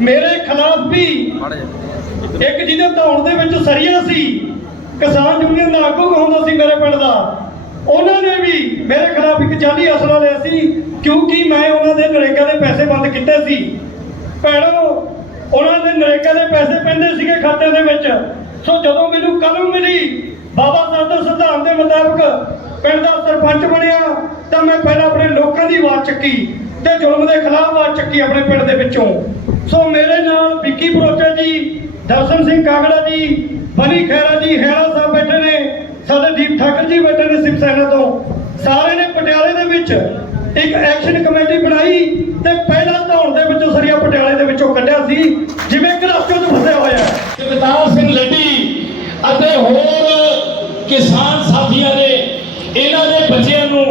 ਮੇਰੇ ਖਿਲਾਫ ਵੀ ਇੱਕ ਜਿਹਦੇ ਧੌਣ ਦੇ ਵਿੱਚ ਸਰੀਆ ਸੀ ਕਿਸਾਨ ਯੂਨੀਅਨ ਦਾ ਆਗੂ ਹੁੰਦਾ ਸੀ ਮੇਰੇ ਪਿੰਡ ਦਾ? ਉਹਨਾਂ ਨੇ ਵੀ ਮੇਰੇ ਖਿਲਾਫ ਇੱਕ ਜਾਲੀ ਅਸਲਾ ਲਿਆ ਸੀ ਕਿਉਂਕਿ ਮੈਂ ਉਹਨਾਂ ਦੇ ਨਰੇਗਾ ਦੇ ਪੈਸੇ ਬੰਦ ਕੀਤੇ ਸੀ। ਭੈਣੋ ਉਹਨਾਂ ਦੇ ਨਰੇਗਾ ਦੇ ਪੈਸੇ ਪੈਂਦੇ ਸੀਗੇ ਖਾਤੇ ਦੇ ਵਿੱਚ। ਸੋ ਜਦੋਂ ਮੈਨੂੰ ਕਲਮ ਮਿਲੀ ਬਾਬਾ ਸਾਹਿਬ ਦੇ ਸਿਧਾਂਤ ਦੇ ਮੁਤਾਬਕ ਪਿੰਡ ਦਾ ਸਰਪੰਚ ਬਣਿਆ ਤਾਂ ਮੈਂ ਪਹਿਲਾਂ ਆਪਣੇ ਲੋਕਾਂ ਦੀ ਆਵਾਜ਼ ਚੱਕੀ ਤੇ ਜ਼ੁਲਮ ਦੇ ਖਿਲਾਫ ਆਵਾਜ਼ ਚੱਕੀ ਆਪਣੇ ਪਿੰਡ ਦੇ ਵਿੱਚੋਂ। ਸੋ ਮੇਰੇ ਨਾਲ ਵਿੱਕੀ ਬਰੋਚਾ ਜੀ, ਦਰਸ਼ਨ ਸਿੰਘ ਕਾਂਗੜਾ ਜੀ ਬਨੀ ਖੈਰਾ ਜੀ, ਹੈਰਾ ਸਾਹਿਬ ਬੈਠੇ ਨੇ, ਸਾਡੇ ਦੀਪ ਠਾਕਰ ਜੀ ਬੈਠੇ ਨੇ ਸਿਵ ਸੈਨਾ ਤੋਂ। ਸਾਰੇ ਨੇ ਪਟਿਆਲੇ ਦੇ ਵਿੱਚ ਇੱਕ ਐਕਸ਼ਨ ਕਮੇਟੀ ਬਣਾਈ ਤੇ ਪਹਿਲਾ ਧੌਣ ਦੇ ਵਿੱਚੋਂ ਸਰੀਆ ਪਟਿਆਲੇ ਦੇ ਵਿੱਚੋਂ ਕੱਢਿਆ ਸੀ, ਜਿਵੇਂ ਗਲਾਸੋਂ 'ਚ ਫਸਿਆ ਹੋਇਆ ਜਗਤਾਰ ਸਿੰਘ ਲੱਡੀ ਅਤੇ ਹੋਰ ਕਿਸਾਨ ਸਾਥੀਆਂ ਨੇ, ਇਹਨਾਂ ਦੇ ਬੱਚਿਆਂ ਨੂੰ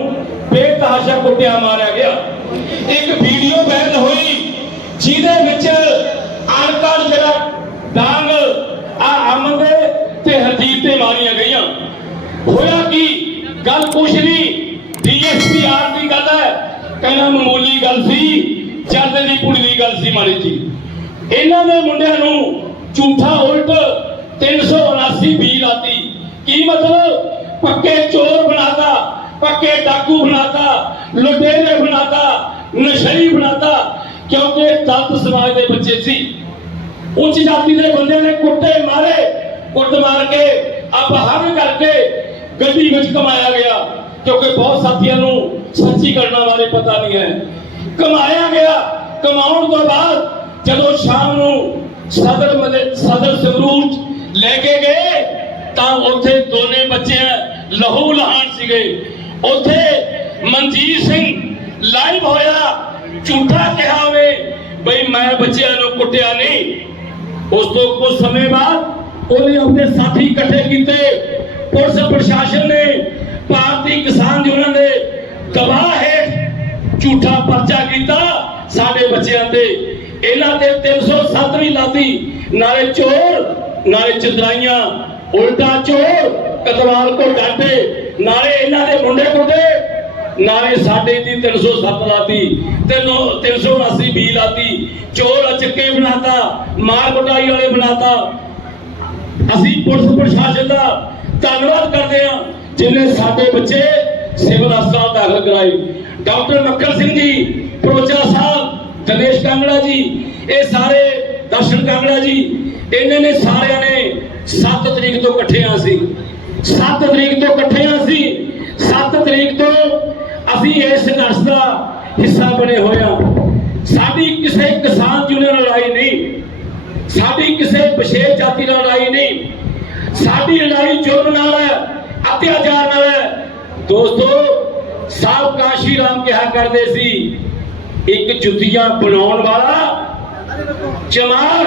ਬੇਤਹਾਸ਼ਾ ਕੁੱਟਿਆ ਮਾਰਿਆ ਗਿਆ। ਇੱਕ ਵੀਡੀਓ ਵਾਇਰਲ ਹੋਈ ਜਿਹਦੇ ਵਿੱਚ ਅਣਕਣ ਜਿਹੜਾ ਡਾਂਗ ਆ ਅਮਨ ਦੇ ਤੇ ਹਰਜੀਤ ਤੇ ਮਾਰੀਆਂ ਗਈਆਂ। ਹੋਇਆ ਕੀ? ਗੱਲ ਕੁਛ ਨਹੀਂ ਡੀਐਸਪੀ ਆਰ ਦੀ ਗੱਲ ਹੈ। ਕਹਿੰਦਾ ਮਾਮੂਲੀ ਗੱਲ ਸੀ ਚੱਲਦੇ ਦੀ ਕੁੜੀ ਦੀ ਗੱਲ ਸੀ ਮਾੜੀ ਜੀ। ਇਹਨਾਂ ਦੇ ਮੁੰਡਿਆਂ ਨੂੰ ਝੂਠਾ ਉਲਟ 379 ਬੀ ਲਾਤੀ। ਕੀ ਮਤਲਬ? ਪੱਕੇ ਚੋਰ ਬਣਾਤਾ, ਪੱਕੇ ਡਾਕੂ ਬਣਾਤਾ, ਲੁਟੇਰੇ ਬਣਾਤਾ ਨਸ਼ਈ ਬਣਾਤਾ। ਕਿਉਂਕਿ ਦਲਿਤ ਸਮਾਜ ਦੇ ਬੱਚੇ ਸੀ। ਉੱਚ ਜਾਤੀ ਦੇ ਬੰਦੇ ਨੇ ਕੁੱਟੇ ਮਾਰੇ, ਕੁੱਟ ਮਾਰ ਕੇ ਅਪਹਰਨ ਕਰਕੇ ਗੱਡੀ ਵਿੱਚ ਕਮਾਇਆ ਗਿਆ, ਕਿਉਂਕਿ ਬਹੁਤ ਸਾਥੀਆਂ ਨੂੰ ਸੱਚੀ ਕਰਨਾ ਬਾਰੇ ਪਤਾ ਨਹੀਂ ਹੈ। ਕਮਾਇਆ ਗਿਆ, ਕਮਾਉਣ ਤੋਂ ਬਾਅਦ ਜਦੋਂ ਸ਼ਾਮ ਨੂੰ ਸਦਰ ਮਲੇ ਸਦਰ ਸੰਗਰੂਰ ਲੈ ਕੇ ਗਏ, ਤਾਂ ਉੱਥੇ ਦੋਨੇ ਬੱਚੇ ਲਹੂ ਲਹਾਨ ਸੀਗੇ। ਉੱਥੇ ਮਨਜੀਤ ਸਿੰਘ ਲਾਈਵ ਹੋਇਆ। ਝੂਠਾ ਕਿਹਾ ਵੇ, ਬਈ ਮੈਂ ਬੱਚਿਆਂ ਨੂੰ ਕੁੱਟਿਆ ਨਹੀਂ। ਉਸ ਤੋਂ ਕੁਝ ਸਮੇਂ ਬਾਅਦ ਉਹਨੇ ਆਪਣੇ ਸਾਥੀ ਇਕੱਠੇ ਕੀਤੇ। ਪੁਲਿਸ ਪ੍ਰਸ਼ਾਸਨ ਨੇ, ਭਾਰਤੀ ਕਿਸਾਨ ਯੂਨੀਅਨ ਦੇ ਦਬਾਅ ਹੇਠ ਝੂਠਾ ਪਰਚਾ ਕੀਤਾ ਸਾਡੇ ਬੱਚਿਆਂ ਤੇ। ਇਹਨਾਂ ਤੇ 307 ਵੀ ਲਾਤੀ। ਨਾਲੇ ਚੋਰ, ਨਾਲੇ ਚੰਦਰਾਈਆਂ, ਉਲਟਾ ਚੋਰ, ਕਤਵਾਲ ਕੋ ਡਾਟੇ ਨਾਲੇ ਇਹਨਾਂ ਦੇ ਮੁੰਡੇ ਕੁੱਟੇ ਨਾਲੇ ਸਾਡੇ ਦੀ 307 ਲਾਤੀ 380 ਬੀ ਲਾਤੀ, ਚੋਰ ਅਚੱਕੇ ਬਣਾਤਾ, ਮਾਰ ਕੁਟਾਈ ਵਾਲੇ ਬਣਾਤਾ। ਅਸੀਂ ਪੁਲਿਸ ਪ੍ਰਸ਼ਾਸਨ ਦਾ ਧੰਨਵਾਦ ਕਰਦੇ ਹਾਂ ਜਿਨ੍ਹਾਂ ਸਾਡੇ ਬੱਚੇ ਸਿਵਲ ਹਸਪਤਾਲ ਦਾਖਲ ਕਰਾਏ। ਡਾਕਟਰ ਮੱਕਰ ਸਿੰਘ ਜੀ, ਪ੍ਰੋਚਾ ਸਾਹਿਬ ਗਣੇਸ਼ ਕਾਂਗੜਾ ਜੀ, ਇਹ ਸਾਰੇ ਦਰਸ਼ਨ ਕਾਂਗੜਾ ਜੀ, ਇਹਨਾਂ ਨੇ ਸਾਰਿਆਂ ਨੇ 7 ਤਰੀਕ ਤੋਂ ਇਕੱਠੇ ਆ ਸੀ 7 ਤਰੀਕ ਤੋਂ ਇਕੱਠੇ ਆ ਸੀ 7 ਤਰੀਕ ਤੋਂ ਅਸੀਂ ਇਸ ਸੰਘਰਸ਼ ਦਾ ਹਿੱਸਾ ਬਣੇ ਹੋਇਆ ਸਾਡੀ ਕਿਸੇ ਕਿਸਾਨ ਯੂਨੀਅਨ ਨਾਲ ਲੜਾਈ ਨਹੀਂ। ਸਾਡੀ ਕਿਸੇ ਵਿਸ਼ੇਸ਼ ਜਾਤੀ ਨਾਲ ਲੜਾਈ ਨਹੀਂ। ਸਾਡੀ ਲੜਾਈ ਜੁਰਮ ਨਾਲ ਹੈ, ਅਤਿਆਚਾਰ ਨਾਲ ਹੈ। ਦੋਸਤੋ ਸਾਹਿਬ ਕਾਸ਼ੀ ਰਾਮ ਕਿਹਾ ਕਰਦੇ ਸੀ, ਇੱਕ ਜੁੱਤੀਆਂ ਬਣਾਉਣ ਵਾਲਾ ਚਮਾਰ,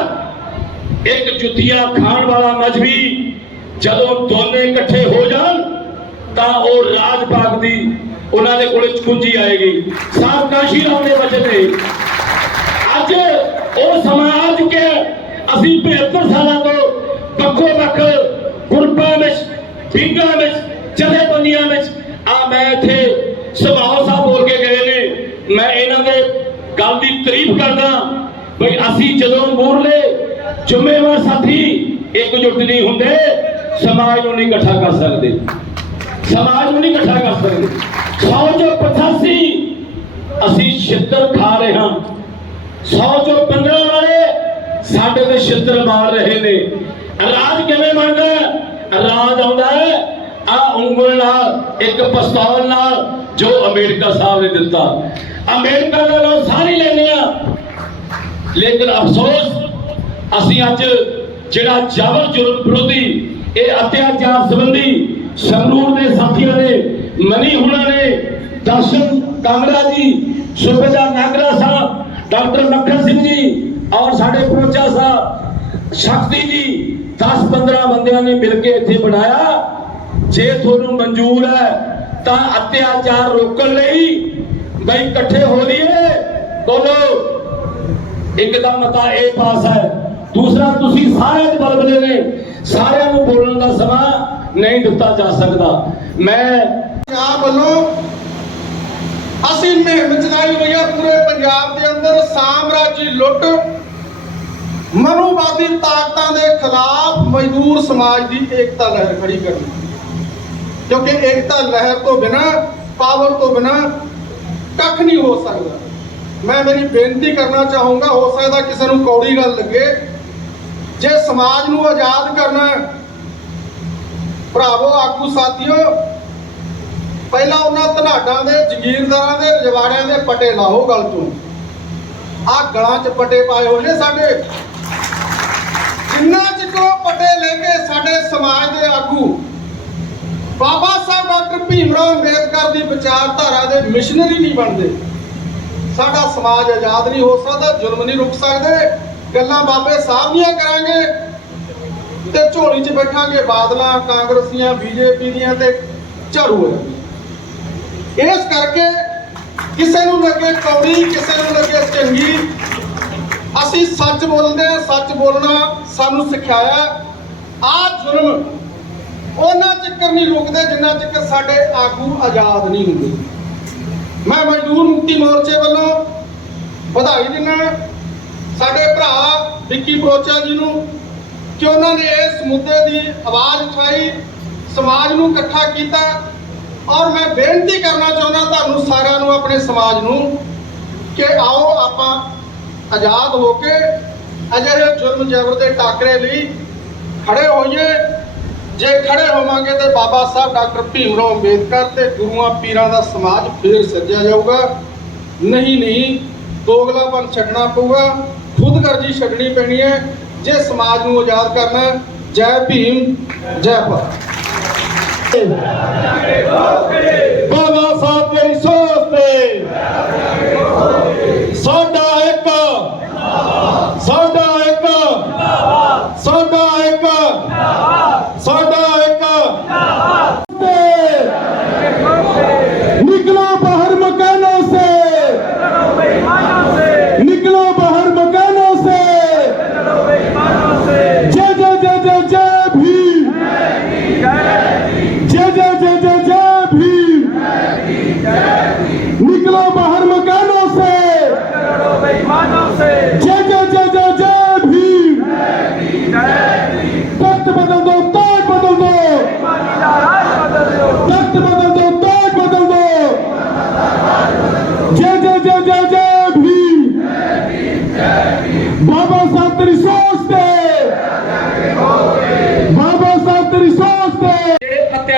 ਇੱਕ ਜੁੱਤੀਆਂ ਖਾਣ ਵਾਲਾ ਮਜਬੀ ਜਦੋਂ ਦੋਨੇ ਇਕੱਠੇ ਹੋ ਜਾਣ ਤਾਂ ਉਹ ਰਾਜ ਬਾਗ ਦੀ ਉਹਨਾਂ ਦੇ ਕੋਲੇ ਕੁੰਜੀ ਆਏਗੀ। ਸਾਹਿਬ ਕਾਸ਼ੀ ਰਾਮ ਦੇ ਅੱਜ ਉਹ ਸਮਾਂ ਆ ਚੁੱਕਿਆ ਅਸੀਂ 75 ਸਾਲਾਂ ਤੋਂ ਵੱਖੋ ਵੱਖ ਗੁਰਬਾਂ ਵਿੱਚ ਸਿੰਘਾਂ ਵਿੱਚ, ਜਥੇਬੰਦੀਆਂ ਵਿੱਚ ਆ ਮੈਂ ਇੱਥੇ ਸੁਭਾਅ ਸਾਹਿਬ ਬੋਲ ਕੇ ਗਏ ਨੇ। ਮੈਂ ਇਹਨਾਂ ਦੇ ਗੱਲ ਦੀ ਤਾਰੀਫ ਕਰਦਾ ਬਈ ਅਸੀਂ ਜਦੋਂ ਮੂਰਲੇ ਜ਼ਿੰਮੇਵਾਰ ਸਾਥੀ ਇਕਜੁੱਟ ਨਹੀਂ ਹੁੰਦੇ, ਸਮਾਜ ਨੂੰ ਨਹੀਂ ਇਕੱਠਾ ਕਰ ਸਕਦੇ। ਸਮਾਜ ਨੂੰ ਨਹੀਂ ਇਕੱਠਾ ਕਰ ਸਕਦੇ। 100 ਚੋਂ 85 ਅਸੀਂ ਛਿੱਤਰ ਖਾ ਰਹੇ ਹਾਂ। 100 ਚੋਂ 15 ਵਾਲੇ ਸਾਡੇ ਤੇ ਛਿੱਤਰ ਮਾਰ ਰਹੇ ਨੇ। ਰਾਜ ਕਿਵੇਂ ਬਣਦਾ ਰਾਜ ਆਉਂਦਾ ਹੈ, ਆ ਉਂਗਲ ਨਾਲ, ਇੱਕ ਪਿਸਤੌਲ ਨਾਲ, ਜੋ ਅਮਰੀਕਾ ਸਾਹਿਬ ਨੇ ਦਿੱਤਾ। ਅਮਰੀਕਾ ਦਾ ਨਾਮ ਸਾਰੇ ਲੈਨੇ ਆ। ਲੇਕਿਨ ਅਫਸੋਸ, ਅਸੀਂ ਅੱਜ ਜਿਹੜਾ ਜਬਰ ਜੁਰਮ ਵਿਰੋਧੀ, ਇਹ ਅਤਿਆਚਾਰ ਸੰਬੰਧੀ ਸੰਗਰੂਰ ਦੇ ਸਾਥੀਆਂ ਨੇ, ਮਨੀ ਹੁਣਾਂ ਨੇ, ਦਰਸ਼ਨ ਕਾਂਗੜਾ ਜੀ ਸੁਬੇਦਾਰ ਨਾਗਰਾ ਸਾਹਿਬ, ਡਾਕਟਰ ਮੱਖਣ ਸਿੰਘ ਜੀ ਔਰ ਸਾਡੇ ਪ੍ਰੋਚਾ ਸਾਹਿਬ, ਸ਼ਕਤੀ ਜੀ 10-15 ਬੰਦਿਆਂ ਨੇ ਮਿਲ ਕੇ ਇੱਥੇ ਬਣਾਇਆ। ਜੇ ਤੁਹਾਨੂੰ ਮਨਜ਼ੂਰ ਹੈ, ਤਾਂ ਅਤਿਆਚਾਰ ਰੋਕਣ ਲਈ ਬਈ ਇਕੱਠੇ ਹੋ ਲਈਏ। ਬੋਲੋ ਇੱਕ ਦਾ ਮਤਾ ਇਹ ਪਾਸ ਹੈ। ਦੂਸਰਾ, ਤੁਸੀਂ ਸਾਰੇ ਬਲਬਲੇ ਨੇ। ਸਾਰਿਆਂ ਨੂੰ ਬੋਲਣ ਦਾ ਸਮਾਂ ਨਹੀਂ ਦਿੱਤਾ ਜਾ ਸਕਦਾ। ਮੈਂ ਪੰਜਾਬ ਵੱਲੋਂ ਅਸੀਂ ਮੁਹਿੰਮ ਚਲਾਈ ਹੋਈ ਹੈ ਪੂਰੇ ਪੰਜਾਬ ਦੇ ਅੰਦਰ ਸਾਮਰਾਜੀ ਲੁੱਟ, ਮਨੂਵਾਦੀ ਤਾਕਤਾਂ ਦੇ ਖਿਲਾਫ ਮਜ਼ਦੂਰ ਸਮਾਜ ਦੀ ਏਕਤਾ ਲਹਿਰ ਖੜੀ ਕਰਨੀ। ਕਿਉਂਕਿ ਏਕਤਾ ਲਹਿਰ ਤੋਂ ਬਿਨਾ, ਪਾਵਰ ਤੋਂ ਬਿਨਾ ਕੱਖ ਨਹੀਂ ਹੋ ਸਕਦਾ। ਮੈਂ ਮੇਰੀ ਬੇਨਤੀ ਕਰਨਾ ਚਾਹੂੰਗਾ, ਹੋ ਸਕਦਾ ਕਿਸੇ ਨੂੰ ਕੌੜੀ ਗੱਲ ਲੱਗੇ, ਜੇ ਸਮਾਜ ਨੂੰ ਆਜ਼ਾਦ ਕਰਨਾ ਭਰਾਵੋ, ਆਗੂ ਸਾਥੀਓ, ਪਹਿਲਾਂ ਉਹਨਾਂ ਧਨਾਡਾਂ ਦੇ, ਜ਼ਗੀਰਦਾਰਾਂ ਦੇ, ਰਜਵਾੜਿਆਂ ਦੇ ਪਟੇ ਲਾਓ ਗਲ ਤੋਂ। ਆ ਗਲਾਂ 'ਚ ਪਟੇ ਪਾਏ ਹੋਏ ਨੇ ਸਾਡੇ। ਜਿੰਨਾ ਚਿਕੋ ਪਟੇ ਲੈ ਕੇ ਸਾਡੇ ਸਮਾਜ ਦੇ ਆਗੂ, ਬਾਬਾ ਸਾਹਿਬ ਡਾਕਟਰ ਭੀਮਰਾਓ ਅੰਬੇਦਕਰ ਦੀ ਵਿਚਾਰਧਾਰਾ ਦੇ ਮਿਸ਼ਨਰੀ ਨਹੀਂ ਬਣਦੇ। ਸਾਡਾ ਸਮਾਜ ਆਜ਼ਾਦ ਨਹੀਂ ਹੋ ਸਕਦਾ, ਜ਼ੁਲਮ ਨਹੀਂ ਰੁਕ ਸਕਦੇ। ਗੱਲਾਂ ਬਾਬੇ ਸਾਹਿਬ ਦੀਆਂ ਕਰਾਂਗੇ। ਤੇ ਝੋਲੀ 'ਚ ਬੈਠਾਂਗੇ ਬਾਦਲਾਂ, ਕਾਂਗਰਸੀਆਂ, ਬੀਜੇਪੀ ਦੀਆਂ ਤੇ ਝਾੜੂ ਵਾਲਿਆਂ ਇਸ ਕਰਕੇ ਕਿਸੇ ਨੂੰ ਲੱਗੇ ਕੌੜੀ, ਕਿਸੇ ਨੂੰ ਲੱਗੇ ਚੰਗੀ, ਅਸੀਂ ਸੱਚ ਬੋਲਦੇ ਹਾਂ, ਸੱਚ ਬੋਲਣਾ ਸਾਨੂੰ ਸਿਖਾਇਆ। ਆ ਜ਼ੁਲਮ ਉਹਨਾਂ ਚੱਕਰ ਨਹੀਂ ਰੁਕਦੇ ਜਿੰਨਾ ਚੱਕਰ ਸਾਡੇ ਆਗੂ ਆਜ਼ਾਦ ਨਹੀਂ ਹੁੰਦੇ। ਮੈਂ ਮਜ਼ਦੂਰ ਮੁਕਤੀ ਮੋਰਚੇ ਵੱਲੋਂ ਵਧਾਈ ਦਿੰਦਾ ਸਾਡੇ ਭਰਾ ਵਿੱਕੀ ਬਰੋਚਾ ਜੀ ਨੂੰ ਕਿ ਉਹਨਾਂ ਨੇ ਇਸ ਮੁੱਦੇ ਦੀ ਆਵਾਜ਼ ਉਠਾਈ, ਸਮਾਜ ਨੂੰ ਇਕੱਠਾ ਕੀਤਾ ਔਰ ਮੈਂ ਬੇਨਤੀ ਕਰਨਾ ਚਾਹੁੰਦਾ ਤੁਹਾਨੂੰ ਸਾਰਿਆਂ ਨੂੰ ਆਪਣੇ ਸਮਾਜ ਨੂੰ ਕਿ ਆਓ ਆਪਾਂ ਆਜ਼ਾਦ ਹੋ ਕੇ ਅਜਿਹੇ ਜ਼ੁਲਮ ਜ਼ਬਰ ਦੇ ਟਾਕਰੇ ਲਈ ਖੜੇ ਹੋਈਏ। ਜੇ ਖੜੇ ਹੋਵਾਂਗੇ ਤੇ ਬਾਬਾ ਸਾਹਿਬ ਡਾਕਟਰ ਭੀਮ ਰਾਓ ਅੰਬੇਦਕਰ ਤੇ ਗੁਰੂਆਂ ਪੀਰਾਂ ਦਾ ਸਮਾਜ ਫੇਰ ਸੱਜਿਆ ਜਾਊਗਾ। ਨਹੀਂ ਨਹੀਂ ਦੋਗਲਾਪਨ ਛੱਡਣਾ ਪਊਗਾ। ਖੁਦਗਰਜੀ ਛੱਡਣੀ ਪੈਣੀ ਹੈ। ਜੇ ਸਮਾਜ ਨੂੰ ਆਜ਼ਾਦ ਕਰਨਾ ਹੈ। ਜੈ ਭੀਮ, ਜੈ ਭਾਰਤ ਬਾਬਾ ਸਾਹਿਬ ਤੇਰੀ ਸੋਚ ਤੇ ਸਾਡਾ ਸਾਡਾ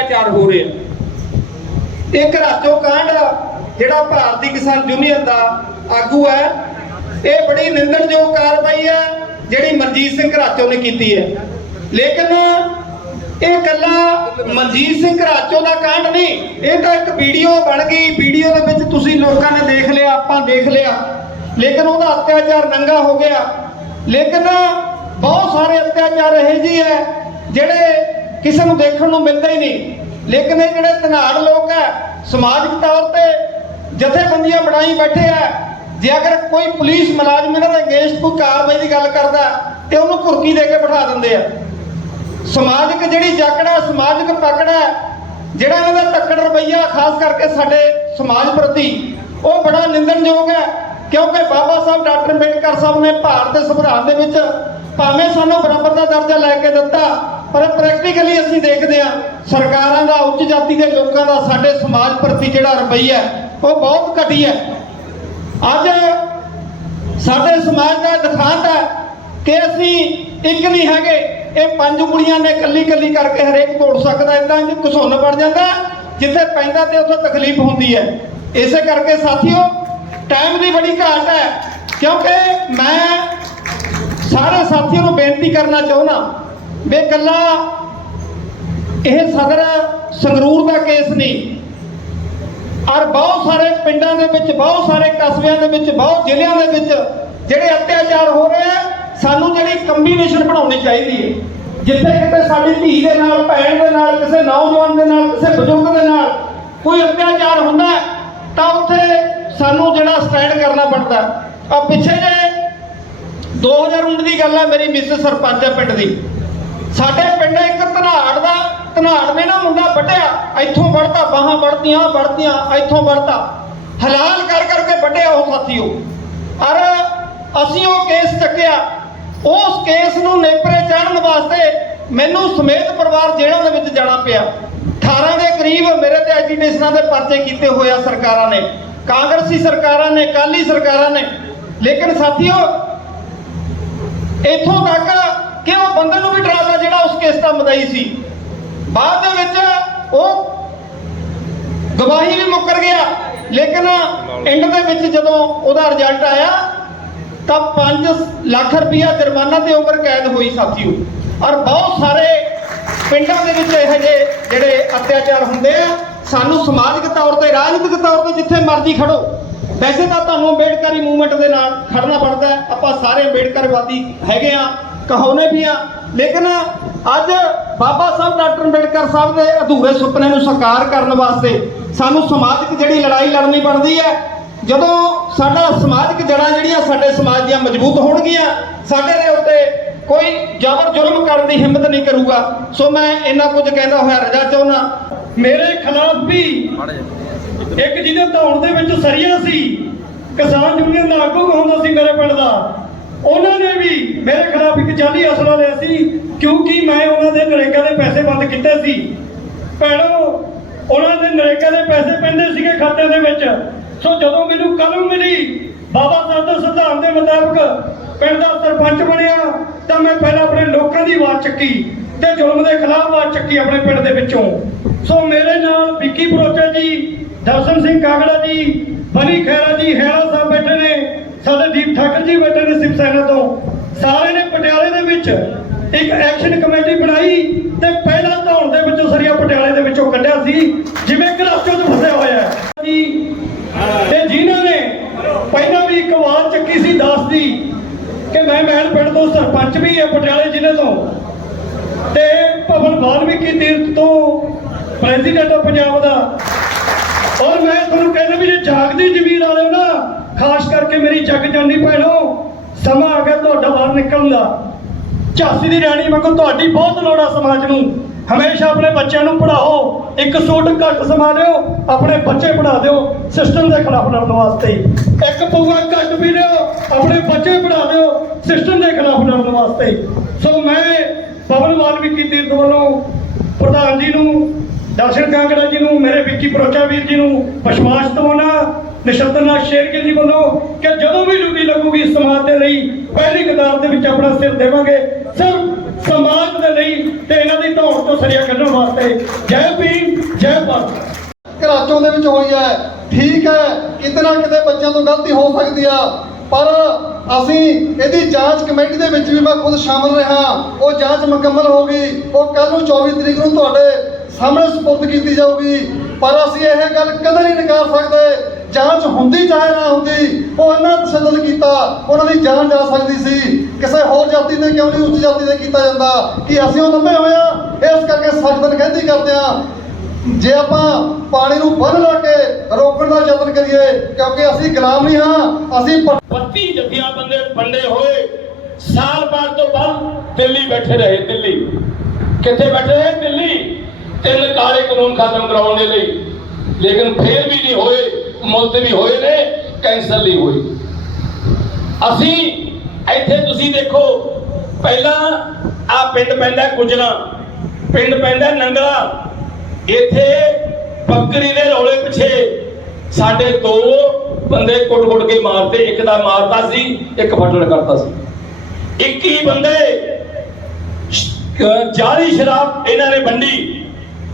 ਅਤਿਆਚਾਰ ਹੋ ਰਹੇ ਆ। ਇੱਕ ਰਾਜੋ ਕਾਂਡ ਜਿਹੜਾ ਭਾਰਤੀ ਕਿਸਾਨ ਯੂਨੀਅਨ ਦਾ ਆਗੂ ਹੈ, ਇਹ ਬੜੀ ਨਿੰਦਣਯੋਗ ਕਾਰਵਾਈ ਹੈ, ਜਿਹੜੀ ਮਨਜੀਤ ਸਿੰਘ ਘਰਾਚੋ ਨੇ ਕੀਤੀ ਹੈ। ਲੇਕਿਨ ਇਹ ਕੱਲਾ ਮਨਜੀਤ ਸਿੰਘ ਘਰਾਚੋ ਦਾ ਕਾਂਡ ਨਹੀਂ, ਇਹ ਤਾਂ ਇੱਕ ਵੀਡੀਓ ਬਣ ਗਈ। ਵੀਡੀਓ ਦੇ ਵਿੱਚ ਤੁਸੀਂ ਲੋਕਾਂ ਨੇ ਦੇਖ ਲਿਆ, ਆਪਾਂ ਦੇਖ ਲਿਆ। ਲੇਕਿਨ ਉਹਦਾ ਅਤਿਆਚਾਰ ਨੰਗਾ ਹੋ ਗਿਆ। ਲੇਕਿਨ ਬਹੁਤ ਸਾਰੇ ਅਤਿਆਚਾਰ ਇਹੋ ਜਿਹੇ ਹੈ, ਜਿਹੜੇ ਕਿਸੇ ਨੂੰ ਦੇਖਣ ਨੂੰ ਮਿਲਦਾ ਹੀ ਨਹੀਂ। ਲੇਕਿਨ ਇਹ ਜਿਹੜੇ ਧਨਾੜ ਲੋਕ ਹੈ, ਸਮਾਜਿਕ ਤੌਰ ਤੇ ਜਥੇਬੰਦੀਆਂ ਬਣਾਈ ਬੈਠੇ ਆ, ਜੇ ਅਗਰ ਕੋਈ ਪੁਲਿਸ ਮੁਲਾਜ਼ਮ ਇਹਨਾਂ ਦੇ ਅਗੇਂਸਟ ਕੋਈ ਕਾਰਵਾਈ ਦੀ ਗੱਲ ਕਰਦਾ, ਤੇ ਉਹਨੂੰ ਘੁਰਕੀ ਦੇ ਕੇ ਬਿਠਾ ਦਿੰਦੇ ਆ। ਸਮਾਜਿਕ ਜਿਹੜੀ ਜਾਕੜਾ ਸਮਾਜਿਕ ਪਕੜਾ ਜਿਹੜਾ ਇਹਨਾਂ ਦਾ ਤੱਕੜ ਰਵਈਆ ਖਾਸ ਕਰਕੇ ਸਾਡੇ ਸਮਾਜ ਪ੍ਰਤੀ, ਉਹ ਬੜਾ ਨਿੰਦਣਯੋਗ ਹੈ, ਕਿਉਂਕਿ ਬਾਬਾ ਸਾਹਿਬ ਡਾਕਟਰ ਅੰਬੇਡਕਰ ਸਾਹਿਬ ਨੇ ਭਾਰਤ ਦੇ ਸੰਵਿਧਾਨ ਦੇ ਵਿੱਚ ਭਾਵੇਂ ਸਾਨੂੰ ਬਰਾਬਰ ਦਾ ਦਰਜਾ ਲੈ ਕੇ ਦਿੱਤਾ ਪਰ ਪ੍ਰੈਕਟੀਕਲੀ ਅਸੀਂ ਦੇਖਦੇ ਹਾਂ, ਸਰਕਾਰਾਂ ਦਾ, ਉੱਚ ਜਾਤੀ ਦੇ ਲੋਕਾਂ ਦਾ, ਸਾਡੇ ਸਮਾਜ ਪ੍ਰਤੀ ਜਿਹੜਾ ਰਵਈਆ ਉਹ ਬਹੁਤ ਘਟੀ ਹੈ। ਅੱਜ ਸਾਡੇ ਸਮਾਜ ਦਾ ਦਿਖਾਂਤ ਹੈ ਕਿ ਅਸੀਂ ਇੱਕ ਨਹੀਂ ਹੈਗੇ, ਇਹ ਪੰਜ ਉਂਗਲੀਆਂ ਨੇ ਕੱਲੀ ਕੱਲੀ ਕਰਕੇ ਹਰੇਕ ਤੋੜ ਸਕਦਾ ਇਦਾਂ ਜੇ ਘਸੁੰਨ ਪੜ ਜਾਂਦਾ, ਜਿੱਥੇ ਪੈਂਦਾ ਤੇ ਉੱਥੇ ਤਕਲੀਫ ਹੁੰਦੀ ਹੈ। ਇਸੇ ਕਰਕੇ ਸਾਥੀਓ ਟਾਈਮ ਦੀ ਬੜੀ ਘਾਟ ਹੈ, ਕਿਉਂਕਿ ਮੈਂ ਸਾਰੇ ਸਾਥੀਆਂ ਨੂੰ ਬੇਨਤੀ ਕਰਨਾ ਚਾਹੁੰਦਾ ਵੀ ਇਕੱਲਾ ਇਹ ਸਦਰ ਸੰਗਰੂਰ ਦਾ ਕੇਸ ਨਹੀਂ। ਔਰ ਬਹੁਤ ਸਾਰੇ ਪਿੰਡਾਂ ਦੇ ਵਿੱਚ, ਬਹੁਤ ਸਾਰੇ ਕਸਬਿਆਂ ਦੇ ਵਿੱਚ, ਬਹੁਤ ਜ਼ਿਲ੍ਹਿਆਂ ਦੇ ਵਿੱਚ ਜਿਹੜੇ ਅਤਿਆਚਾਰ ਹੋ ਰਹੇ ਆ, ਸਾਨੂੰ ਜਿਹੜੀ ਕੰਬੀਨੇਸ਼ਨ ਬਣਾਉਣੀ ਚਾਹੀਦੀ ਹੈ। ਜਿੱਥੇ ਕਿਤੇ ਸਾਡੀ ਧੀ ਦੇ ਨਾਲ, ਭੈਣ ਦੇ ਨਾਲ, ਕਿਸੇ ਨੌਜਵਾਨ ਦੇ ਨਾਲ, ਕਿਸੇ ਬਜ਼ੁਰਗ ਦੇ ਨਾਲ ਕੋਈ ਅਤਿਆਚਾਰ ਹੁੰਦਾ ਤਾਂ ਉੱਥੇ ਸਾਨੂੰ ਜਿਹੜਾ ਸਟੈਂਡ ਕਰਨਾ ਪੈਂਦਾ ਆ ਪਿੱਛੇ ਜੇ 2019 ਦੀ ਗੱਲ ਹੈ, ਮੇਰੀ ਮਿਸ ਸਰਪੰਚ ਹੈ ਪਿੰਡ ਦੀ। ਸਾਡੇ ਪਿੰਡ ਇੱਕ ਧਨਾੜ ਦਾ, ਧਨਾੜ ਨੇ ਨਾ ਮੁੰਡਾ ਵੱਢਿਆ, ਇੱਥੋਂ ਵੜਤਾ ਬਾਹਾਂ ਵੱਢਦੀਆਂ ਵੱਢਦੀਆਂ ਇੱਥੋਂ ਵੱਢਦਾ ਹਲਾਲ ਕਰ ਕਰਕੇ ਵੱਢਿਆ ਉਹ ਸਾਥੀਓ। ਔਰ ਅਸੀਂ ਉਹ ਕੇਸ ਚੱਕਿਆ। ਉਸ ਕੇਸ ਨੂੰ ਨੇਪਰੇ ਚਾੜਨ ਵਾਸਤੇ ਮੈਨੂੰ ਸਮੇਤ ਪਰਿਵਾਰ ਜੇਲ੍ਹਾਂ ਦੇ ਵਿੱਚ ਜਾਣਾ ਪਿਆ। 18 ਦੇ ਕਰੀਬ ਮੇਰੇ ਤੇ ਐਜੀਟੇਸ਼ਨਾਂ ਦੇ ਪਰਚੇ ਕੀਤੇ ਹੋਏ ਆ ਸਰਕਾਰਾਂ ਨੇ। ਕਾਂਗਰਸੀ ਸਰਕਾਰਾਂ ਨੇ ਕਾਲੀ ਸਰਕਾਰਾਂ ਨੇ। ਲੇਕਿਨ ਸਾਥੀਓ, ਇੱਥੋਂ ਤੱਕ ਕਿ ਉਹ ਬੰਦੇ ਨੂੰ ਵੀ ਡਰਾਤਾ ਜਿਹੜਾ ਉਸ ਕੇਸ ਦਾ ਮਦਈ ਸੀ। ਬਾਅਦ ਦੇ ਵਿੱਚ ਉਹ ਗਵਾਹੀ ਵੀ ਮੁੱਕਰ ਗਿਆ। ਲੇਕਿਨ ਐਂਡ ਦੇ ਵਿੱਚ ਜਦੋਂ ਉਹਦਾ ਰਿਜ਼ਲਟ ਆਇਆ, ਤਾਂ 5 ਲੱਖ ਰੁਪਇਆ ਜੁਰਮਾਨਾ ਤੇ ਉਮਰ ਕੈਦ ਹੋਈ ਸਾਥੀਓ। ਔਰ ਬਹੁਤ ਸਾਰੇ ਪਿੰਡਾਂ ਦੇ ਵਿੱਚ ਇਹੋ ਜਿਹੇ ਜਿਹੜੇ ਅਤਿਆਚਾਰ ਹੁੰਦੇ ਆ, ਸਾਨੂੰ ਸਮਾਜਿਕ ਤੌਰ ਤੇ, ਰਾਜਨੀਤਿਕ ਤੌਰ ਤੇ ਜਿੱਥੇ ਮਰਜ਼ੀ ਖੜੋ। ਵੈਸੇ ਤਾਂ ਤੁਹਾਨੂੰ ਅੰਬੇਡਕਰੀ ਮੂਵਮੈਂਟ ਦੇ ਨਾਲ ਖੜਨਾ ਪੜਦਾ ਆਪਾਂ ਸਾਰੇ ਅੰਬੇਡਕਰਵਾਦੀ ਹੈਗੇ ਆ। ਕਹਾਉਨੇ ਵੀ ਆ। ਲੇਕਿਨ ਅੱਜ ਬਾਬਾ ਸਾਹਿਬ ਡਾਕਟਰ ਅੰਬੇਡਕਰ ਸਾਹਿਬ ਦੇ ਅਧੂਰੇ ਸੁਪਨੇ ਨੂੰ ਸਾਕਾਰ ਕਰਨ ਵਾਸਤੇ ਸਾਨੂੰ ਸਮਾਜਿਕ ਜਿਹੜੀ ਲੜਾਈ ਲੜਨੀ ਬਣਦੀ ਹੈ, ਜਦੋਂ ਸਾਡਾ ਸਮਾਜਿਕ ਜੜਾਂ ਜਿਹੜੀਆਂ ਸਾਡੇ ਸਮਾਜ ਦੀਆਂ ਮਜ਼ਬੂਤ ਹੋਣਗੀਆਂ, ਸਾਡੇ ਦੇ ਉੱਤੇ ਕੋਈ ਜ਼ਬਰ ਜ਼ੁਲਮ ਕਰਨ ਦੀ ਹਿੰਮਤ ਨਹੀਂ ਕਰੂਗਾ। ਸੋ ਮੈਂ ਇੰਨਾ ਕੁਝ ਕਹਿੰਦਾ ਹੋਇਆ ਰਜਾ ਚਾਹੁੰਦਾ ਮੇਰੇ ਖਿਲਾਫ ਵੀ ਇੱਕ ਜਿਹਦੇ ਧੌਣ ਦੇ ਵਿੱਚ ਸਰੀਆ ਸੀ ਕਿਸਾਨ ਯੂਨੀਅਨ ਦਾ ਆਗੂ ਹੁੰਦਾ ਸੀ ਮੇਰੇ ਪਿੰਡ ਦਾ। ਉਹਨਾਂ ਨੇ ਵੀ ਮੇਰੇ ਖਿਲਾਫ ਇੱਕ ਜਾਲੀ ਅਸਲਾ ਲਿਆ ਸੀ, ਕਿਉਂਕਿ ਮੈਂ ਉਹਨਾਂ ਦੇ ਨਰੇਗਾ ਦੇ ਪੈਸੇ ਬੰਦ ਕੀਤੇ ਸੀ। ਭੈਣੋ, ਉਹਨਾਂ ਦੇ ਨਰੇਗਾ ਦੇ ਪੈਸੇ ਪੈਂਦੇ ਸੀਗੇ ਖਾਤਿਆਂ ਦੇ ਵਿੱਚ। ਸੋ ਜਦੋਂ ਮੈਨੂੰ ਕਲਮ ਮਿਲੀ, ਬਾਬਾ ਸਾਹਿਬ ਦੇ ਸਿਧਾਂਤ ਦੇ ਮੁਤਾਬਕ ਪਿੰਡ ਦਾ ਸਰਪੰਚ ਬਣਿਆ, ਤਾਂ ਮੈਂ ਪਹਿਲਾਂ ਆਪਣੇ ਲੋਕਾਂ ਦੀ ਆਵਾਜ਼ ਚੱਕੀ ਤੇ ਜ਼ੁਲਮ ਦੇ ਖਿਲਾਫ ਆਵਾਜ਼ ਚੱਕੀ ਆਪਣੇ ਪਿੰਡ ਦੇ ਵਿੱਚੋਂ। ਸੋ ਮੇਰੇ ਨਾਲ ਵਿੱਕੀ ਬਰੋਚਾ ਜੀ, ਦਰਸ਼ਨ ਸਿੰਘ ਕਾਗੜਾ ਜੀ, ਬਨੀ ਖੈਰਾ ਜੀ ਹੈਰਾ ਸਾਹਿਬ ਬੈਠੇ ਨੇ। ਸਾਡੇ ਦੀਪ ਠਾਕਰ ਜੀ ਬੈਠੇ ਨੇ ਸਿਵ ਸੈਨਾ ਤੋਂ। ਸਾਰੇ ਨੇ ਪਟਿਆਲੇ ਦੇ ਵਿੱਚ ਇੱਕ ਐਕਸ਼ਨ ਕਮੇਟੀ ਬਣਾਈ ਤੇ ਪਹਿਲਾ ਧੌਣ ਦੇ ਵਿੱਚੋਂ ਸਰੀਆ ਪਟਿਆਲੇ ਦੇ ਵਿੱਚੋਂ ਕੱਢਿਆ ਸੀ, ਜਿਵੇਂ ਘਰਾਚੋਂ ਚ ਫਸਿਆ ਹੋਇਆ ਹੈ। ਤੇ ਜਿਨ੍ਹਾਂ ਨੇ ਪਹਿਲਾਂ ਵੀ ਇੱਕ ਆਵਾਜ਼ ਚੱਕੀ ਸੀ ਦਾਸ ਦੀ ਕਿ ਮੈਂ ਮਹਿਲ ਪਿੰਡ ਤੋਂ ਸਰਪੰਚ ਵੀ ਹੈ ਪਟਿਆਲੇ ਜ਼ਿਲ੍ਹੇ ਤੋਂ। ਤੇ ਭਵਨ ਵਾਲਮੀਕੀ ਤੀਰਥ ਤੋਂ ਪ੍ਰੈਜ਼ੀਡੈਂਟ ਆ ਪੰਜਾਬ ਦਾ। ਔਰ ਮੈਂ ਤੁਹਾਨੂੰ ਕਹਿੰਦਾ ਵੀ ਜੇ ਜਾਗਦੀ ਜ਼ਮੀਰ ਵਾਲੇ ਨਾ ਖਾਸ ਕਰਕੇ ਮੇਰੀ ਜੱਗ ਜਾਨੀ ਭੈਣੋ, ਸਮਾਂ ਆ ਗਿਆ ਤੁਹਾਡਾ ਬਾਹਰ ਨਿਕਲਣ ਦਾ। ਝਾਂਸੀ ਦੀ ਰਾਣੀ ਵਾਂਗੂ ਤੁਹਾਡੀ ਬਹੁਤ ਲੋੜ ਆ ਸਮਾਜ ਨੂੰ। ਹਮੇਸ਼ਾ ਆਪਣੇ ਬੱਚਿਆਂ ਨੂੰ ਪੜਾਓ ਇੱਕ ਸੂਟ ਘੱਟ ਸਮਾ ਲਿਓ ਆਪਣੇ ਬੱਚੇ ਪੜਾ ਦਿਓ, ਸਿਸਟਮ ਦੇ ਖਿਲਾਫ ਲੜਨ ਵਾਸਤੇ। ਇੱਕ ਪਊਆ ਘੱਟ ਵੀ ਲਿਓ, ਆਪਣੇ ਬੱਚੇ ਪੜਾ ਦਿਓ, ਸਿਸਟਮ ਦੇ ਖਿਲਾਫ ਲੜਨ ਵਾਸਤੇ। ਸੋ ਮੈਂ ਪਵਨ ਵਾਲਮੀਕੀ ਤੀਰਥ ਵੱਲੋਂ ਪ੍ਰਧਾਨ ਜੀ ਨੂੰ, ਦਰਸ਼ਨ ਕਾਂਗੜਾ ਜੀ ਨੂੰ, ਮੇਰੇ ਵਿੱਕੀ ਪਰੋਚਾ ਵੀਰ ਜੀ ਨੂੰ ਵਿਸ਼ਵਾਸ ਦਵਾਉਣਾ ਨਿਸ਼ਤਰਨਾਥ ਸ਼ੇਰਗਿੱਲ ਜੀ ਵੱਲੋਂ ਕਿ ਜਦੋਂ ਵੀ ਡਿਊਟੀ ਲੱਗੂਗੀ ਸਮਾਜ ਦੇ ਲਈ, ਪਹਿਲੀ ਕਤਾਰ ਦੇ ਵਿੱਚ ਆਪਣਾ ਸਿਰ ਦੇਵਾਂਗੇ। ਸਿਰਫ ਸਮਾਜ ਦੇ ਲਈ ਤੇ ਇਹਨਾਂ ਦੀ ਧੌਣ ਤੋਂ ਸਰੀਆ ਕੱਢਣ ਵਾਸਤੇ। ਜੈ ਭੀਮ, ਜੈ ਭਾਰਤ। ਘਰਾਚੋਂ ਦੇ ਵਿੱਚ ਹੋਈ ਹੈ। ਠੀਕ ਹੈ ਕਿਤੇ ਨਾ ਕਿਤੇ ਬੱਚਿਆਂ ਤੋਂ ਗਲਤੀ ਹੋ ਸਕਦੀ ਆ। ਪਰ ਅਸੀਂ ਇਹਦੀ ਜਾਂਚ ਕਮੇਟੀ ਦੇ ਵਿੱਚ ਵੀ ਮੈਂ ਖੁਦ ਸ਼ਾਮਲ ਰਿਹਾ। ਉਹ ਜਾਂਚ ਮੁਕੰਮਲ ਹੋ ਗਈ। ਉਹ ਕੱਲ ਨੂੰ 24 ਤਰੀਕ ਨੂੰ ਤੁਹਾਡੇ ਸਾਹਮਣੇ ਸਪੁਰਦ ਕੀਤੀ ਜਾਊਗੀ। ਪਰ ਅਸੀਂ ਇਹ ਗੱਲ ਕਦੇ ਨਹੀਂ ਨਕਾਰ ਸਕਦੇ। ਜਾਂਚ ਹੁੰਦੀ ਚਾਹੇ ਨਾ ਹੁੰਦੀ, ਉਹ ਇੰਨਾ ਤਸ਼ੱਦਦ ਕੀਤਾ, ਉਹਨਾਂ ਦੀ ਜਾਨ ਜਾ ਸਕਦੀ ਸੀ। ਕਿਸੇ ਹੋਰ ਜਾਤੀ ਤੇ ਕਿਉਂ ਨਹੀਂ ਉਸ ਜਾਤੀ ਤੇ ਕੀਤਾ ਜਾਂਦਾ? ਕਿ ਅਸੀਂ ਉਹ ਲੰਮੇ ਹੋਏ ਆ ਇਸ ਕਰਕੇ ਸਖਤ ਨਿਖੇਧੀ ਕਰਦੇ ਆ ਜੇ ਆਪਾਂ ਪਾਣੀ ਨੂੰ ਬੰਨ ਲਾ ਕੇ ਰੋਕਣ ਦਾ ਯਤਨ ਕਰੀਏ, ਕਿਉਂਕਿ ਅਸੀਂ ਗੁਲਾਮ ਨਹੀਂ ਹਾਂ, ਅਸੀਂ 32 ਜੱਥੀਆਂ ਬੰਦੇ ਵੰਡੇ ਹੋਏ। ਸਾਲ ਬਾਅਦ ਤੋਂ ਬਾਅਦ ਦਿੱਲੀ ਬੈਠੇ ਰਹੇ, ਦਿੱਲੀ। ਕਿੱਥੇ ਬੈਠੇ ਰਹੇ? ਦਿੱਲੀ। ਤਿੰਨ ਕਾਲੇ ਕਾਨੂੰਨ ਖਤਮ ਕਰਾਉਣ ਦੇ ਲਈ। ਲੇਕਿਨ ਫੇਰ ਵੀ ਨਹੀਂ ਹੋਏ। ਮੁਲਤਵੀ ਹੋਏ ਨੇ ਕੈਂਸਲ ਨਹੀਂ ਹੋਏ। ਅਸੀਂ ਇੱਥੇ ਤੁਸੀਂ ਦੇਖੋ, ਪਹਿਲਾਂ ਆ ਪਿੰਡ ਪੈਂਦਾ ਗੁਜਰਾ, ਪਿੰਡ ਪੈਂਦਾ ਨੰਗਲਾ। ਇੱਥੇ ਬੱਕਰੀ ਦੇ ਰੌਲੇ ਪਿੱਛੇ ਸਾਡੇ ਦੋ ਬੰਦੇ ਕੁੱਟ-ਕੁੱਟ ਕੇ ਮਾਰਤੇ, ਇੱਕ ਦਾ ਮਾਰਤਾ ਸੀ, ਇੱਕ ਫੱਟੜ ਕਰਤਾ ਸੀ। 21 ਬੰਦੇ ਸ਼- ਸ਼ਰਾਬ ਇਹਨਾਂ ਨੇ ਵੰਡੀ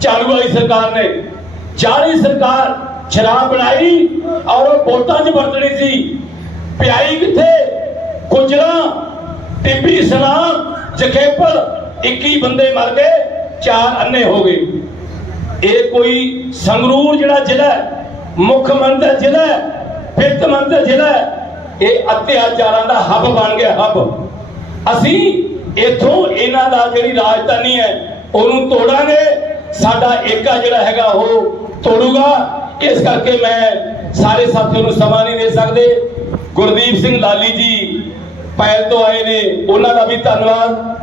ਚਾਲੂ ਵਾਲੀ ਸਰਕਾਰ ਨੇ। ਜਾਲੀ ਸਰਕਾਰ ਸ਼ਰਾਬ ਬਣਾਈ ਔਰ ਉਹ ਵੋਟਾਂ 'ਚ ਵਰਤਣੀ ਸੀ। ਪਿਆਈ ਕਿੱਥੇ? ਗੁਜਰਾ ਟਿੱਬੀ ਸਲਾਮ ਜਖੇਪਲ। 21 ਬੰਦੇ ਮਰ ਗਏ ਚਾਰ ਅੰਨੇ ਹੋ ਗਏ। ਇਹ ਕੋਈ ਸੰਗਰੂਰ ਜਿਹੜਾ ਜ਼ਿਲ੍ਹਾ ਮੁੱਖ ਮੰਤਰੀ ਜ਼ਿਲ੍ਹਾ ਹੈ, ਵਿੱਤ ਜ਼ਿਲ੍ਹਾ ਇਹ ਅਤਿਆਚਾਰਾਂ ਦਾ ਹੱਬ ਬਣ ਗਿਆ ਹੱਬ। ਅਸੀਂ ਇਥੋਂ ਇਹਨਾਂ ਦਾ ਜਿਹੜੀ ਰਾਜਧਾਨੀ ਹੈ ਉਹਨੂੰ ਤੋੜਾਂਗੇ। ਸਾਡਾ ਏਕਾ ਜਿਹੜਾ ਹੈਗਾ ਉਹ ਤੋੜੂਗਾ। ਇਸ ਕਰਕੇ ਮੈਂ ਸਾਰੇ ਸਾਥੀਆਂ ਨੂੰ ਸਮਾਂ ਨਹੀਂ ਦੇ ਸਕਦੇ। ਗੁਰਦੀਪ ਸਿੰਘ ਲਾਲੀ ਜੀ ਪੈਲ ਤੋਂ ਆਏ ਨੇ, ਉਹਨਾਂ ਦਾ ਵੀ ਧੰਨਵਾਦ।